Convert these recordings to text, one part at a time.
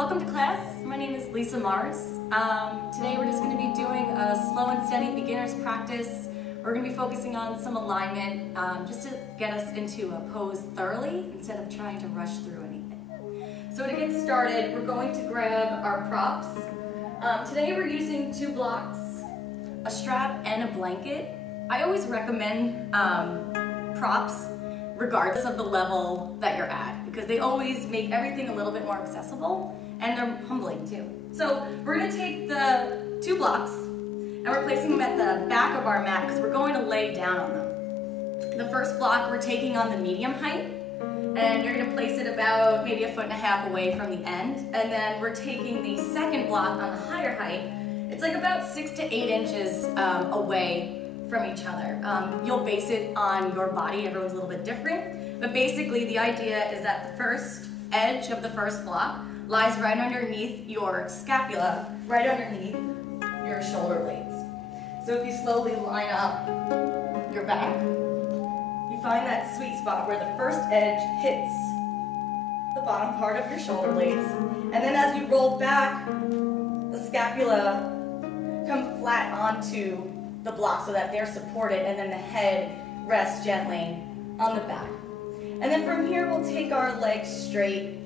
Welcome to class. My name is Lisa Mars. Today we're just going to be doing a slow and steady beginner's practice. We're going to be focusing on some alignment just to get us into a pose thoroughly instead of trying to rush through anything. So to get started, we're going to grab our props. Today we're using 2 blocks, a strap, and a blanket. I always recommend props regardless of the level that you're at, because they always make everything a little bit more accessible and they're humbling too. So we're going to take the 2 blocks and we're placing them at the back of our mat because we're going to lay down on them. The first block we're taking on the medium height, and you're going to place it about maybe 1.5 feet away from the end, and then we're taking the second block on the higher height. It's like about 6 to 8 inches away from each other. You'll base it on your body, everyone's a little bit different, but basically the idea is that the first edge of the first block lies right underneath your scapula, right underneath your shoulder blades. So if you slowly line up your back, you find that sweet spot where the first edge hits the bottom part of your shoulder blades, and then as you roll back, the scapula come flat onto the block so that they're supported, and then the head rests gently on the back. And then from here we'll take our legs straight.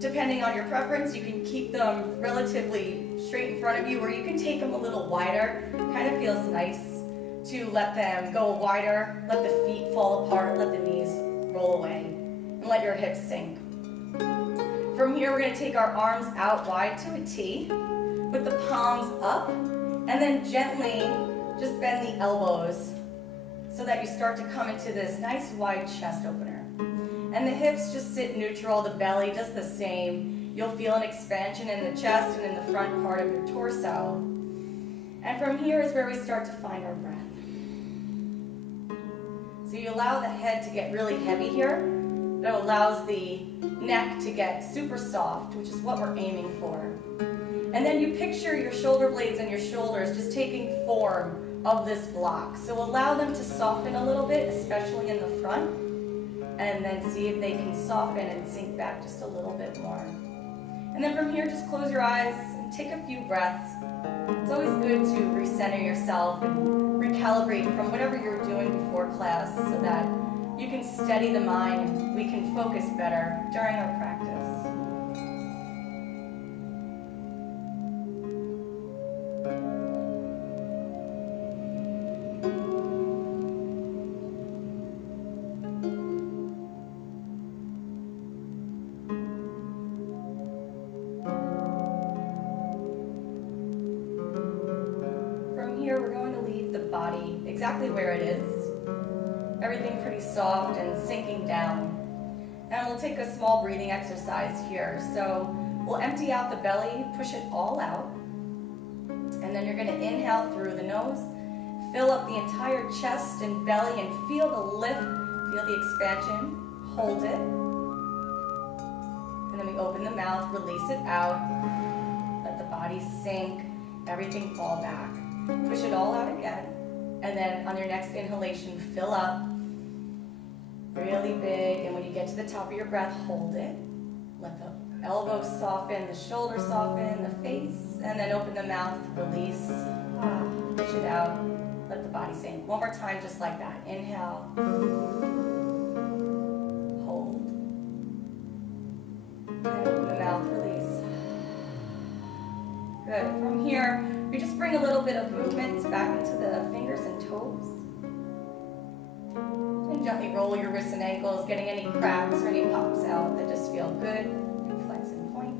Depending on your preference, you can keep them relatively straight in front of you, or you can take them a little wider. Kind of feels nice to let them go wider, let the feet fall apart, let the knees roll away, and let your hips sink. From here we're going to take our arms out wide to a T with the palms up, and then gently just bend the elbows so that you start to come into this nice wide chest opener. And the hips just sit neutral, the belly does the same. You'll feel an expansion in the chest and in the front part of your torso. And from here is where we start to find our breath. So you allow the head to get really heavy here. That allows the neck to get super soft, which is what we're aiming for. And then you picture your shoulder blades and your shoulders just taking form of this block. So allow them to soften a little bit, especially in the front, and then see if they can soften and sink back just a little bit more. And then from here, just close your eyes and take a few breaths. It's always good to recenter yourself and recalibrate from whatever you're doing before class so that you can steady the mind and we can focus better during our practice. Here we're going to leave the body exactly where it is, everything pretty soft and sinking down. And we'll take a small breathing exercise here. So we'll empty out the belly, push it all out, and then you're going to inhale through the nose, fill up the entire chest and belly and feel the lift, feel the expansion, hold it, and then we open the mouth, release it out, let the body sink, everything fall back. Push it all out again, and then on your next inhalation, fill up really big, and when you get to the top of your breath, hold it. Let the elbows soften, the shoulders soften, the face, and then open the mouth, release, push it out, let the body sink. One more time, just like that. Inhale, hold, and open the mouth, release. Good. From here, we just bring a little bit of movement back into the fingers and toes. And gently roll your wrists and ankles, getting any cracks or any pops out that just feel good. And flex and point.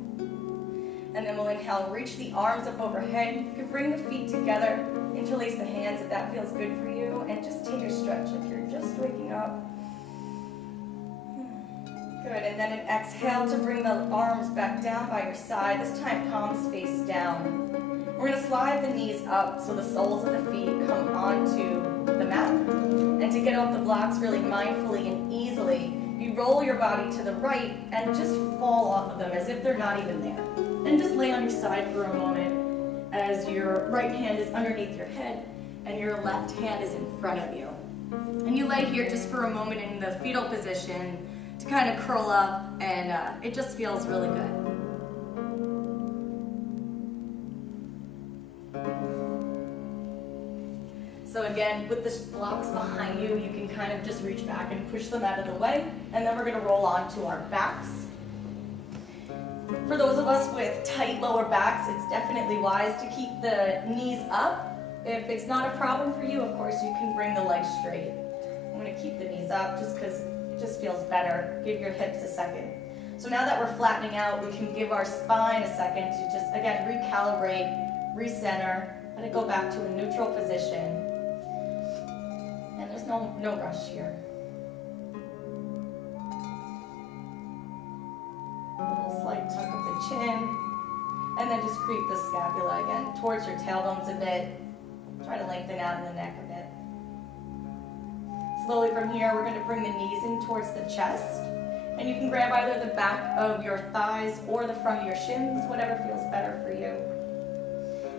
And then we'll inhale, reach the arms up overhead. You can bring the feet together, interlace the hands if that feels good for you, and just take a stretch if you're just waking up. Good, and then an exhale to bring the arms back down by your side, this time palms face down. We're going to slide the knees up so the soles of the feet come onto the mat. And to get off the blocks really mindfully and easily, you roll your body to the right and just fall off of them as if they're not even there. And just lay on your side for a moment as your right hand is underneath your head and your left hand is in front of you. And you lay here just for a moment in the fetal position to kind of curl up, and it just feels really good. again, with the blocks behind you, you can kind of just reach back and push them out of the way. And then we're gonna roll on to our backs. For those of us with tight lower backs, it's definitely wise to keep the knees up. If it's not a problem for you, of course, you can bring the legs straight. I'm gonna keep the knees up just because it just feels better. Give your hips a second. So now that we're flattening out, we can give our spine a second to just, again, recalibrate, recenter, let it go back to a neutral position. And there's no rush here. A little slight tuck of the chin. And then just creep the scapula again towards your tailbones a bit. Try to lengthen out in the neck a bit. Slowly from here, we're going to bring the knees in towards the chest. And you can grab either the back of your thighs or the front of your shins, whatever feels better for you.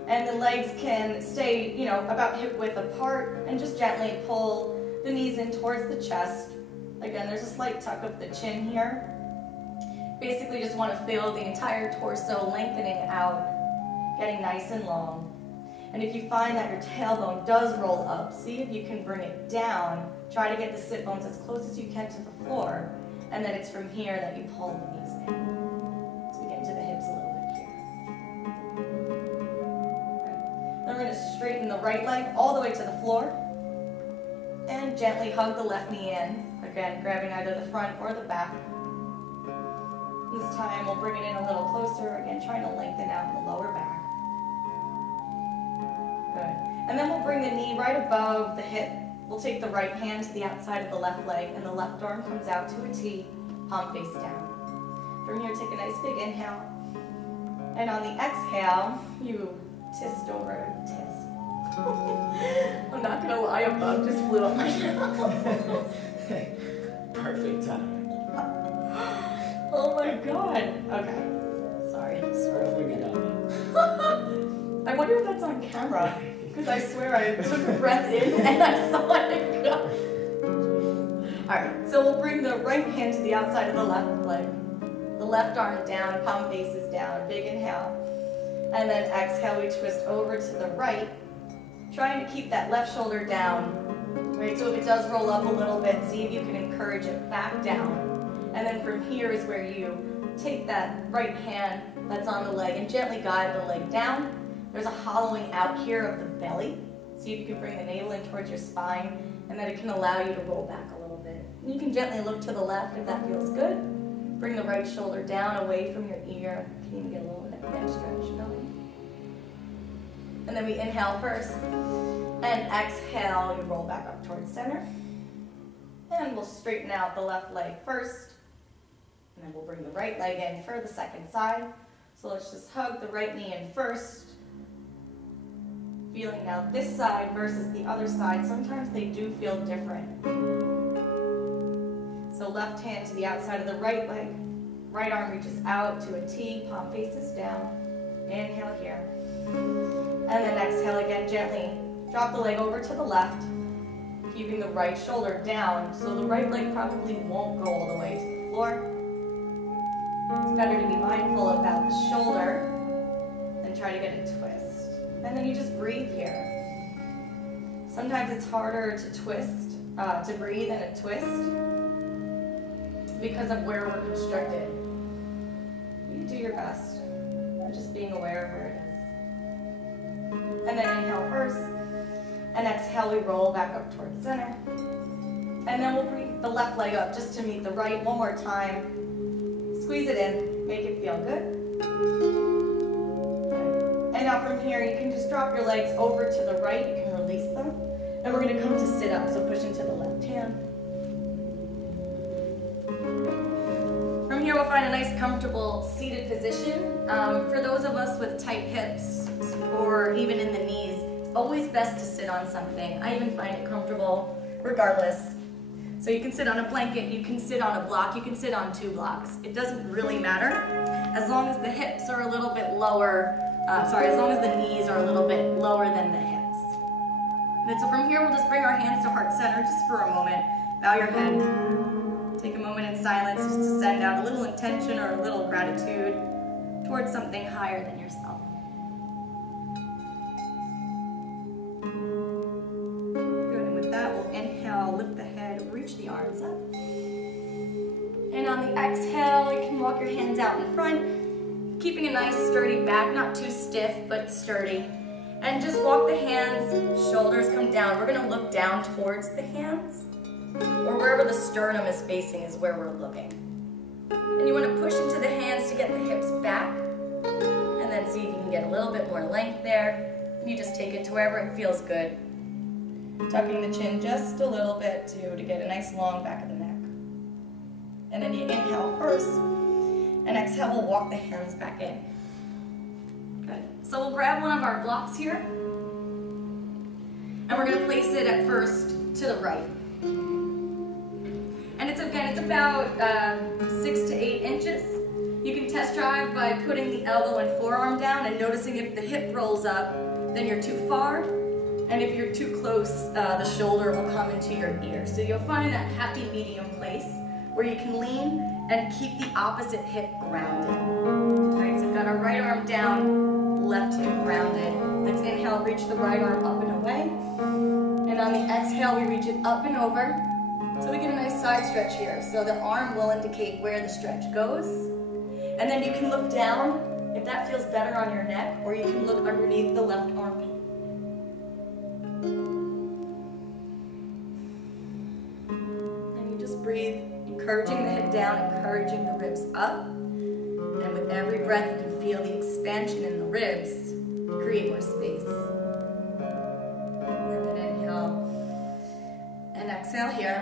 And the legs can stay, you know, about hip width apart, and just gently pull the knees in towards the chest. Again, there's a slight tuck of the chin here. Basically just want to feel the entire torso lengthening out, getting nice and long. And if you find that your tailbone does roll up, see if you can bring it down. Try to get the sit bones as close as you can to the floor. And then it's from here that you pull the knees in. So we get into the hips a little bit here. Okay. Then we're going to straighten the right leg all the way to the floor. And gently hug the left knee in. Again, grabbing either the front or the back. This time we'll bring it in a little closer. Again, trying to lengthen out in the lower back. Good. And then we'll bring the knee right above the hip. We'll take the right hand to the outside of the left leg, and the left arm comes out to a T, palm face down. From here, take a nice big inhale. And on the exhale, you tist over, tist. I'm not gonna lie, a bug just flew up my nose. Perfect time. Oh my God. Okay, sorry. Swirling it up. I wonder if that's on camera. Because I swear I took a breath in and I saw it go. Alright, so we'll bring the right hand to the outside of the left leg. The left arm down, palm faces down, big inhale. And then exhale, we twist over to the right, trying to keep that left shoulder down. Right, so if it does roll up a little bit, see if you can encourage it back down. And then from here is where you take that right hand that's on the leg and gently guide the leg down. There's a hollowing out here of the belly. See if you can bring the navel in towards your spine, and then it can allow you to roll back a little bit. And you can gently look to the left if that feels good. Bring the right shoulder down away from your ear. You can even get a little neck stretch going. And then we inhale first, and exhale, you roll back up towards center. And we'll straighten out the left leg first, and then we'll bring the right leg in for the second side. So let's just hug the right knee in first. Feeling now this side versus the other side, sometimes they do feel different. So left hand to the outside of the right leg, right arm reaches out to a T, palm faces down. Inhale here. And then exhale again, gently drop the leg over to the left, keeping the right shoulder down, so the right leg probably won't go all the way to the floor. It's better to be mindful about the shoulder than try to get a twist. And then you just breathe here. Sometimes it's harder to twist, to breathe in a twist because of where we're constricted. You do your best, and just being aware of where it is. And then inhale first, and exhale, we roll back up towards center. And then we'll bring the left leg up just to meet the right one more time. Squeeze it in, make it feel good. And now from here, you can just drop your legs over to the right. You can release them. And we're going to come to sit up, so push into the left hand. From here, we'll find a nice, comfortable seated position. For those of us with tight hips or even in the knees, it's always best to sit on something. I even find it comfortable regardless. So you can sit on a blanket, you can sit on a block, you can sit on 2 blocks. It doesn't really matter as long as the hips are a little bit lower. As long as the knees are a little bit lower than the hips. And then so from here, we'll just bring our hands to heart center just for a moment. Bow your head. Take a moment in silence just to send out a little intention or a little gratitude towards something higher than yourself. arms up. And on the exhale, you can walk your hands out in front, keeping a nice sturdy back, not too stiff, but sturdy. And just walk the hands, shoulders come down. We're gonna look down towards the hands, or wherever the sternum is facing is where we're looking. And you wanna push into the hands to get the hips back, and then see if you can get a little bit more length there. You just take it to wherever it feels good. Tucking the chin just a little bit too to get a nice long back of the neck. And then you inhale first, and exhale, we'll walk the hands back in. Good. So we'll grab one of our blocks here, and we're gonna place it at first to the right. And it's about 6 to 8 inches. You can test drive by putting the elbow and forearm down and noticing if the hip rolls up, then you're too far. And if you're too close, the shoulder will come into your ear. So you'll find that happy medium place where you can lean and keep the opposite hip grounded. All right, so we've got our right arm down, left hip grounded. Let's inhale, reach the right arm up and away. And on the exhale, we reach it up and over. So we get a nice side stretch here. So the arm will indicate where the stretch goes. And then you can look down if that feels better on your neck, or you can look underneath the left armpit. And you just breathe, encouraging the hip down, encouraging the ribs up. And with every breath, you can feel the expansion in the ribs, create more space. And then inhale and exhale here.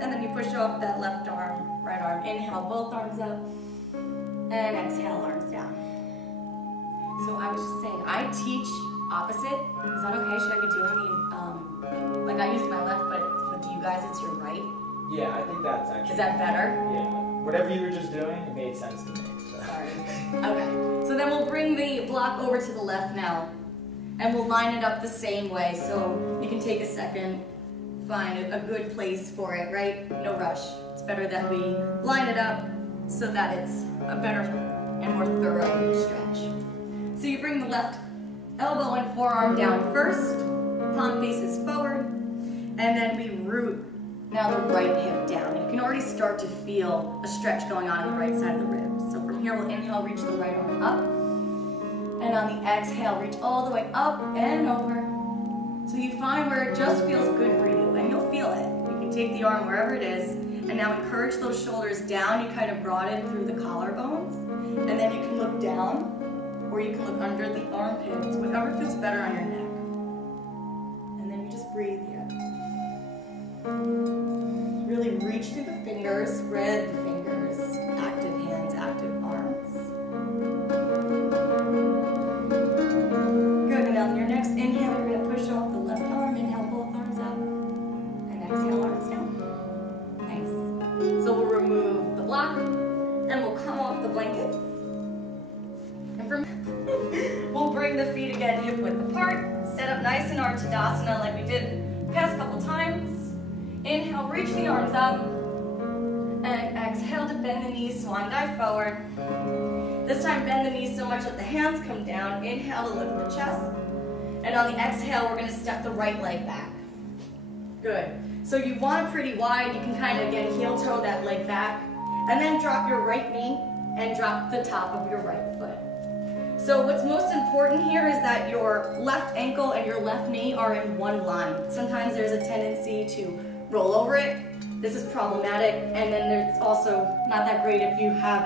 And then you push off that left arm, right arm. Inhale, both arms up. And exhale, arms down. So I was just saying, I teach opposite. Is that okay? Should I be doing the, like I used my left, but do you guys, it's your right? Yeah, I think that's actually... Is that better? Yeah. Whatever you were just doing, it made sense to me. So. Sorry. Okay. So then we'll bring the block over to the left now. And we'll line it up the same way. So you can take a second, find a good place for it, right? No rush. It's better that we line it up so that it's a better and more thorough stretch. So you bring the left elbow and forearm down first, palm faces forward, and then we root now the right hip down. You can already start to feel a stretch going on the right side of the ribs. So from here we'll inhale, reach the right arm up, and on the exhale, reach all the way up and over. So you find where it just feels good for you, and you'll feel it. You can take the arm wherever it is, and now encourage those shoulders down. You kind of broaden through the collarbones, and then you can look down, or you can look under the armpits, whatever feels better on your neck. And then you just breathe here. Really reach through the fingers, spread the fingers, active hands, active arms. Good, and now on your next inhale, you're gonna push off the left arm, inhale both arms up, and exhale arms down. Nice. So we'll remove the block, and we'll come off the blanket. And from we'll bring the feet again hip width apart, set up nice in our Tadasana like we did the past couple times. Inhale, reach the arms up, and exhale to bend the knees, swan dive forward. This time bend the knees so much that the hands come down. Inhale to lift the chest, and on the exhale we're going to step the right leg back. Good. So you want it pretty wide. You can kind of, again, heel toe that leg back, and then drop your right knee and drop the top of your right foot. So what's most important here is that your left ankle and your left knee are in one line. Sometimes there's a tendency to roll over it. This is problematic, and then there's also not that great if you have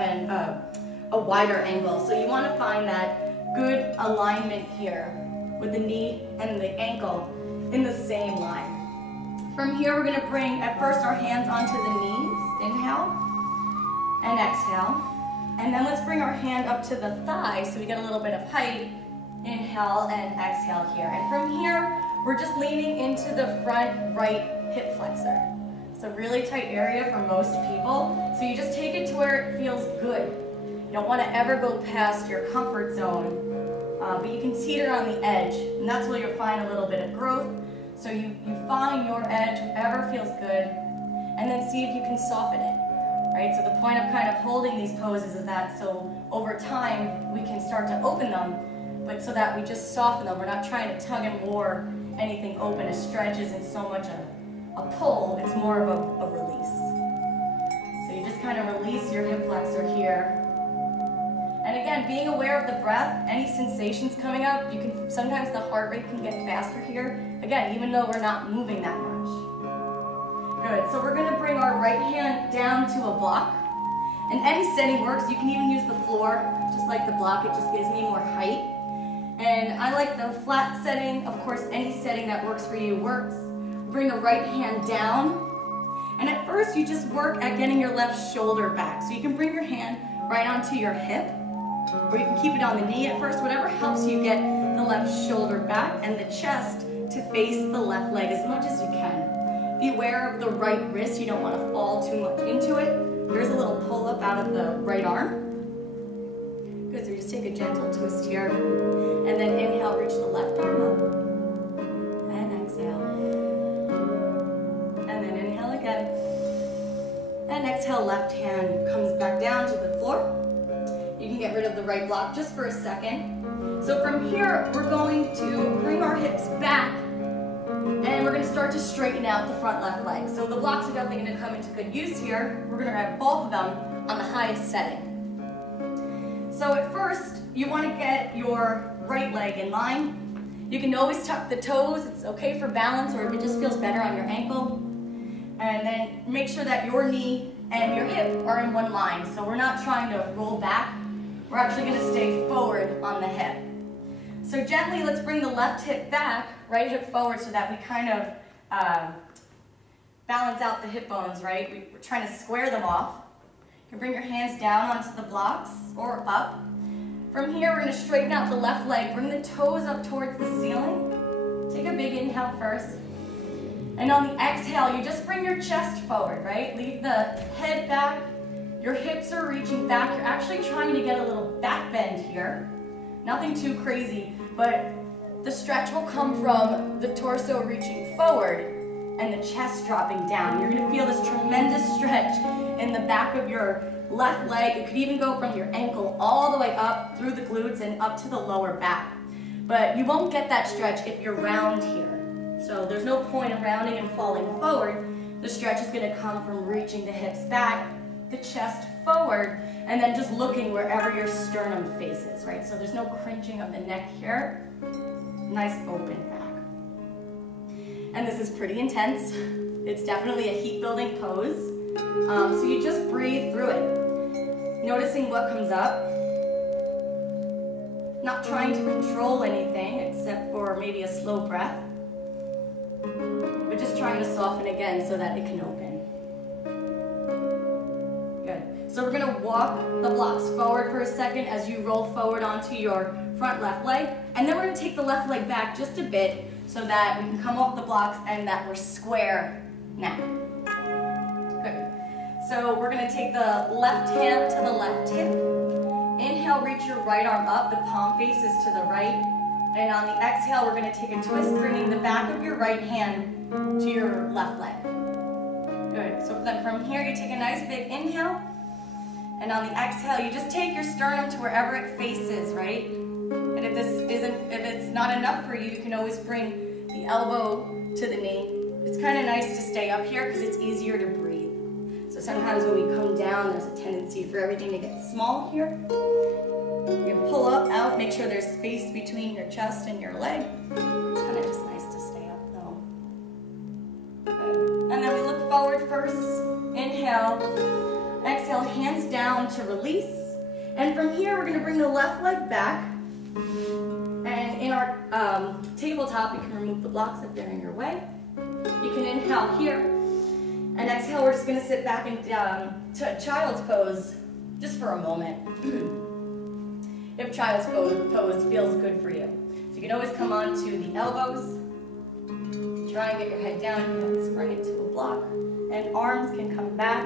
a wider angle. So you want to find that good alignment here with the knee and the ankle in the same line. From here, we're going to bring, at first, our hands onto the knees. Inhale and exhale. And then let's bring our hand up to the thigh so we get a little bit of height. Inhale and exhale here. And from here, we're just leaning into the front right hip flexor. It's a really tight area for most people. So you just take it to where it feels good. You don't want to ever go past your comfort zone, but you can teeter on the edge. And that's where you'll find a little bit of growth. So you find your edge, wherever feels good, and then see if you can soften it. Right? So the point of kind of holding these poses is that so over time we can start to open them, but so that we just soften them. We're not trying to tug and lure anything open. A stretch isn't so much a pull, it's more of a release. So you just kind of release your hip flexor here. And again, being aware of the breath, any sensations coming up, you can, sometimes the heart rate can get faster here. Again, even though we're not moving that much. Good, so we're gonna bring our right hand down to a block. And any setting works, you can even use the floor, just like the block, it just gives me more height. And I like the flat setting, of course any setting that works for you works. Bring the right hand down. And at first you just work at getting your left shoulder back. So you can bring your hand right onto your hip, or you can keep it on the knee at first, whatever helps you get the left shoulder back and the chest to face the left leg as much as you can. Be aware of the right wrist, you don't want to fall too much into it. There's a little pull up out of the right arm. Good, so just take a gentle twist here. And then inhale, reach the left arm up. And exhale. And then inhale again. And exhale, left hand comes back down to the floor. You can get rid of the right block just for a second. So from here, we're going to bring our hips back and we're going to start to straighten out the front left leg. So the blocks are definitely going to come into good use here. We're going to have both of them on the highest setting. So at first, you want to get your right leg in line. You can always tuck the toes. It's okay for balance, or if it just feels better on your ankle. And then make sure that your knee and your hip are in one line. So we're not trying to roll back. We're actually going to stay forward on the hip. So gently, let's bring the left hip back, right hip forward, so that we kind of balance out the hip bones, right? We're trying to square them off. You can bring your hands down onto the blocks or up. From here, we're going to straighten out the left leg. Bring the toes up towards the ceiling. Take a big inhale first. And on the exhale, you just bring your chest forward, right? Leave the head back. Your hips are reaching back. You're actually trying to get a little back bend here. Nothing too crazy, but the stretch will come from the torso reaching forward and the chest dropping down. You're gonna feel this tremendous stretch in the back of your left leg. It could even go from your ankle all the way up through the glutes and up to the lower back. But you won't get that stretch if you're round here. So there's no point in rounding and falling forward. The stretch is gonna come from reaching the hips back, the chest forward, and then just looking wherever your sternum faces, right? So there's no cringing of the neck here. Nice open back. And this is pretty intense. It's definitely a heat building pose. So you just breathe through it. Noticing what comes up. Not trying to control anything except for maybe a slow breath. But just trying to soften again so that it can open. Good. So we're gonna walk the blocks forward for a second as you roll forward onto your front left leg. And then we're gonna take the left leg back just a bit so that we can come off the blocks and that we're square now. Good. So we're gonna take the left hand to the left hip. Inhale, reach your right arm up, the palm faces to the right. And on the exhale, we're gonna take a twist, bringing the back of your right hand to your left leg. Good, so then from here, you take a nice big inhale. And on the exhale, you just take your sternum to wherever it faces, right? And if it's not enough for you, you can always bring the elbow to the knee. It's kind of nice to stay up here because it's easier to breathe. So sometimes when we come down, there's a tendency for everything to get small here. You can pull up, out, make sure there's space between your chest and your leg. It's kind of just nice to stay up though. Good. And then we look forward first. Inhale. Exhale, hands down to release. And from here, we're gonna bring the left leg back. And in our tabletop, you can remove the blocks if they're in your way. You can inhale here. And exhale, we're just gonna sit back and to a child's pose just for a moment. If child's pose feels good for you. So you can always come onto the elbows. Try and get your head down. You can always bring it to a block. And arms can come back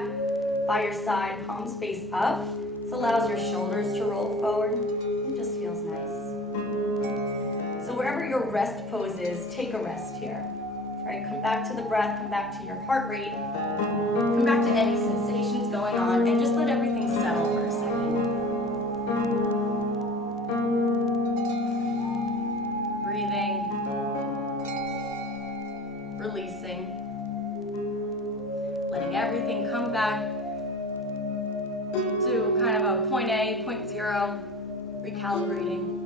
by your side, palms face up. This allows your shoulders to roll forward. It just feels nice. So wherever your rest pose is, take a rest here. Right, come back to the breath, come back to your heart rate, come back to any sensations going on, and just let everything settle for a second. Breathing, releasing. A, point 0, recalibrating.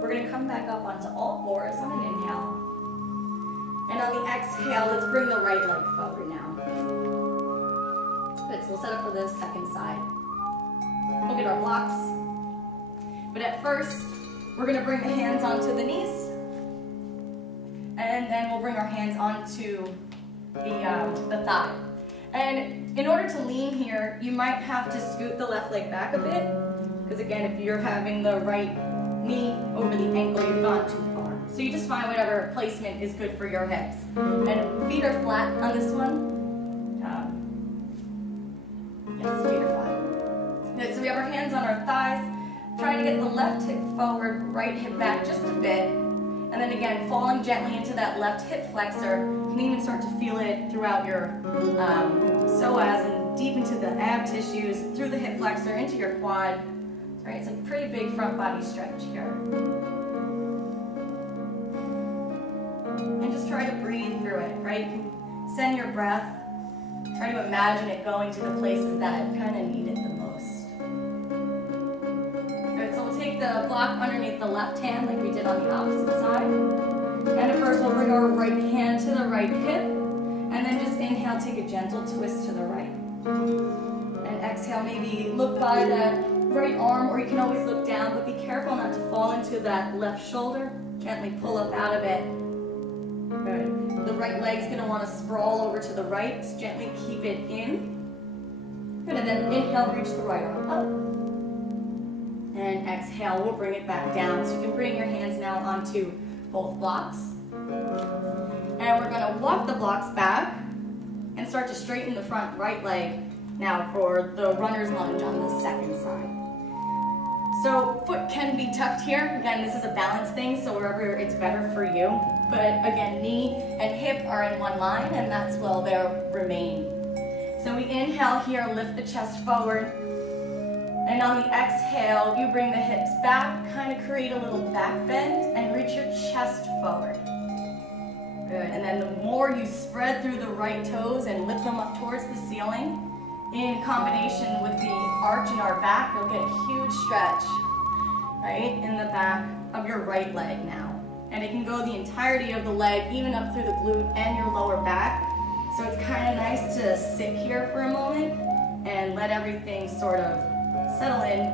We're going to come back up onto all fours on an inhale. And on the exhale, let's bring the right leg forward now. Good, so we'll set up for the second side. We'll get our blocks. But at first, we're going to bring the hands onto the knees. And then we'll bring our hands onto the thigh. And in order to lean here, you might have to scoot the left leg back a bit. Because again, if you're having the right knee over the ankle, you've gone too far. So you just find whatever placement is good for your hips. And feet are flat on this one. Yes, feet are flat. Good, so we have our hands on our thighs. Trying to get the left hip forward, right hip back just a bit. And then again, falling gently into that left hip flexor. You can even start to feel it throughout your psoas and deep into the ab tissues, through the hip flexor, into your quad. Right, it's a pretty big front body stretch here. And just try to breathe through it, right? You can send your breath. Try to imagine it going to the places that kind of need it the most. Good, so we'll take the block underneath the left hand like we did on the opposite side. And at first we'll bring our right hand to the right hip. And then just inhale, take a gentle twist to the right. And exhale, maybe look by that right arm, or you can always look down, but be careful not to fall into that left shoulder. Gently pull up out of it. Good. The right leg's going to want to sprawl over to the right. Just gently keep it in. Good. And then inhale, reach the right arm up. And exhale, we'll bring it back down. So you can bring your hands now onto both blocks. And we're going to walk the blocks back and start to straighten the front right leg now for the runner's lunge on the second side. So foot can be tucked here. Again, this is a balance thing, so wherever it's better for you. But again, knee and hip are in one line, and that's where they'll remain. So we inhale here, lift the chest forward. And on the exhale, you bring the hips back, kind of create a little back bend, and reach your chest forward. Good, and then the more you spread through the right toes and lift them up towards the ceiling, in combination with the arch in our back, you'll get a huge stretch, right, in the back of your right leg now. And it can go the entirety of the leg, even up through the glute and your lower back. So it's kind of nice to sit here for a moment and let everything sort of settle in,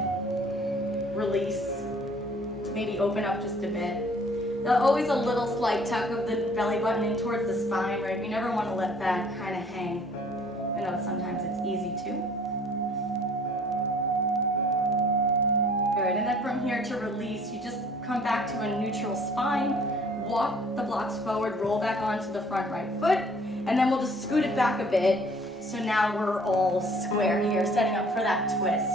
release, maybe open up just a bit. Always a little slight tuck of the belly button in towards the spine, right? You never want to let that kind of hang. I know sometimes it's easy to. Good, and then from here to release, you just come back to a neutral spine, walk the blocks forward, roll back onto the front right foot, and then we'll just scoot it back a bit. So now we're all square here, setting up for that twist.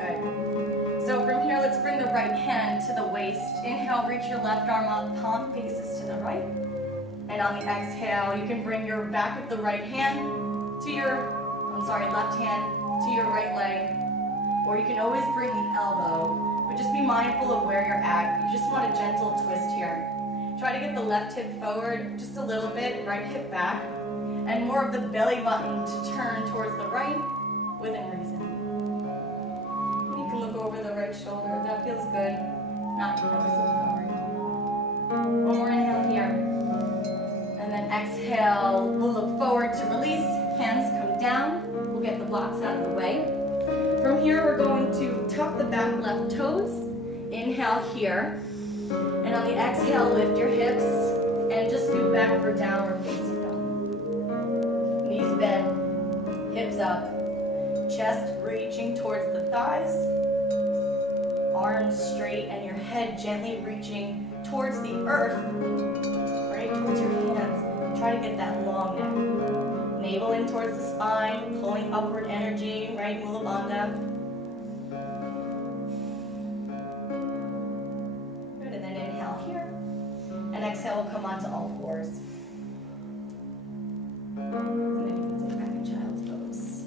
Good. So from here, let's bring the right hand to the waist. Inhale, reach your left arm up, palm faces to the right. And on the exhale, you can bring your back of the right hand to your, left hand to your right leg. Or you can always bring the elbow, but just be mindful of where you're at. You just want a gentle twist here. Try to get the left hip forward just a little bit, right hip back, and more of the belly button to turn towards the right within reason. You can look over the right shoulder if that feels good. Not to nose it forward. One more inhale here. And then exhale, we'll look forward to release. Hands come down. We'll get the blocks out of the way. From here, we're going to tuck the back left toes. Inhale here. And on the exhale, lift your hips and just scoot back for downward facing dog. Knees bent, hips up, chest reaching towards the thighs, arms straight, and your head gently reaching towards the earth, right towards your hands. Try to get that long neck. Navel in towards the spine, pulling upward energy, right, Mula Bandha. Good, and then inhale here. And exhale, we'll come onto onto all fours. And then you can sit back in child's pose.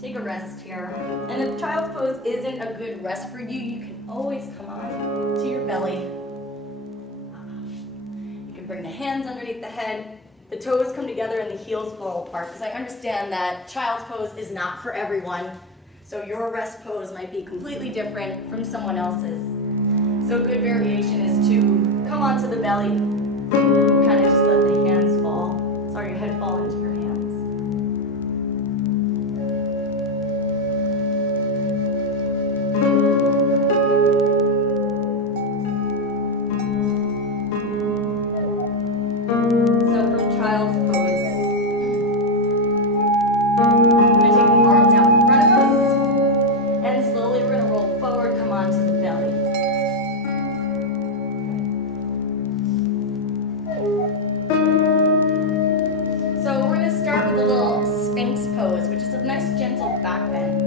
Take a rest here. And if child's pose isn't a good rest for you, you can always come on to your belly. You can bring the hands underneath the head. The toes come together and the heels fall apart, because I understand that child's pose is not for everyone. So your rest pose might be completely different from someone else's. So a good variation is to come onto the belly, kind of just let the hands fall, sorry, your head fall into your hands. So from child's pose, I'm going to take the arms out in front of us, and slowly we're going to roll forward, come onto the belly. So we're going to start with a little Sphinx pose, which is a nice gentle back bend.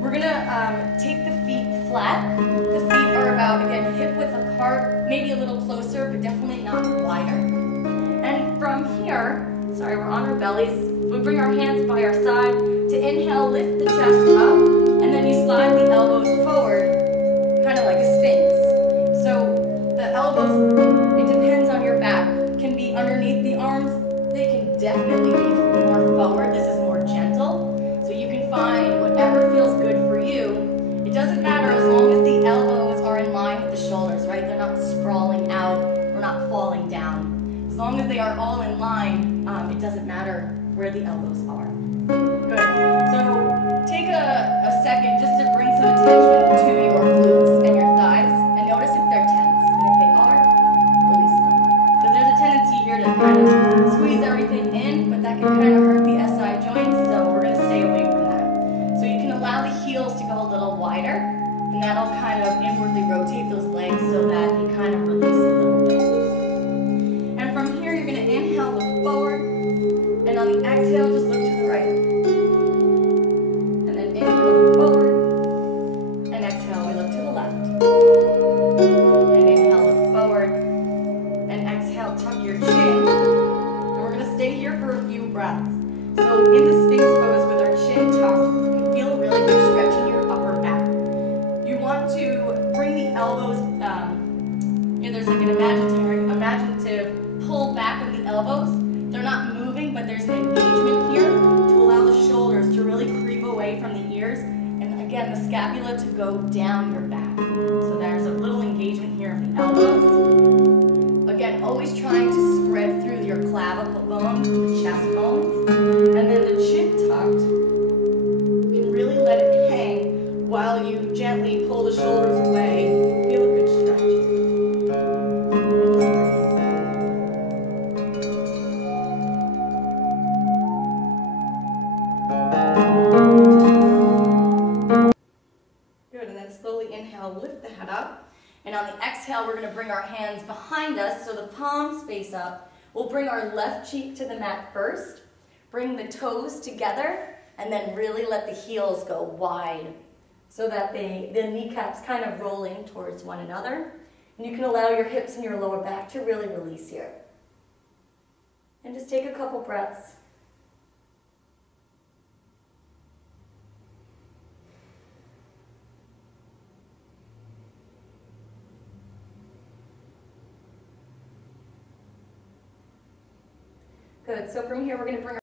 We're going to take the feet flat. The feet are about, again, hip width apart, maybe a little closer, but definitely not wider. And from here, sorry, we're on our bellies. We bring our hands by our side. To inhale, lift the chest up, and then you slide the elbows forward, kind of like a Sphinx. So the elbows, it depends on your back, can be underneath the arms. They can definitely be more forward. This is more gentle. So you can find whatever feels good for you. It doesn't matter as long as the elbows are in line with the shoulders, right? They're not sprawling out or not falling down. As long as they are all in line, it doesn't matter where the elbows are. Good. So take a second just to bring some attention to your glutes and your thighs, and notice if they're tense. And if they are, release them. Because there's a tendency here to kind of squeeze everything in, but that can kind of hurt the SI joints, so we're going to stay away from that. So you can allow the heels to go a little wider, and that'll kind of inwardly rotate those legs so that you kind of release a little bit. And from here, you're going to inhale, look forward, and on the exhale, just look to the right. And then inhale, look forward, and exhale, we look to the left. And inhale, look forward, and exhale, tuck your chin. And we're going to stay here for a few breaths. So in the Sphinx pose with our chin tucked, you can feel a really good stretch in your upper back. You want to bring the elbows, there's like an imaginative pull back of the elbows. They're not moving, but there's an engagement here to allow the shoulders to really creep away from the ears, and again, the scapula to go down your back. So there's a little engagement here of the elbows. Again, always trying to spread through your clavicle bones, the chest bones, and then the chin tucked. You can really let it hang while you gently pull the shoulders away. Feel a good stretch. Inhale, lift the head up, and on the exhale, we're going to bring our hands behind us so the palms face up. We'll bring our left cheek to the mat first, bring the toes together, and then really let the heels go wide so that the kneecaps kind of rolling towards one another. And you can allow your hips and your lower back to really release here. And just take a couple breaths. Good. So from here, we're going to bring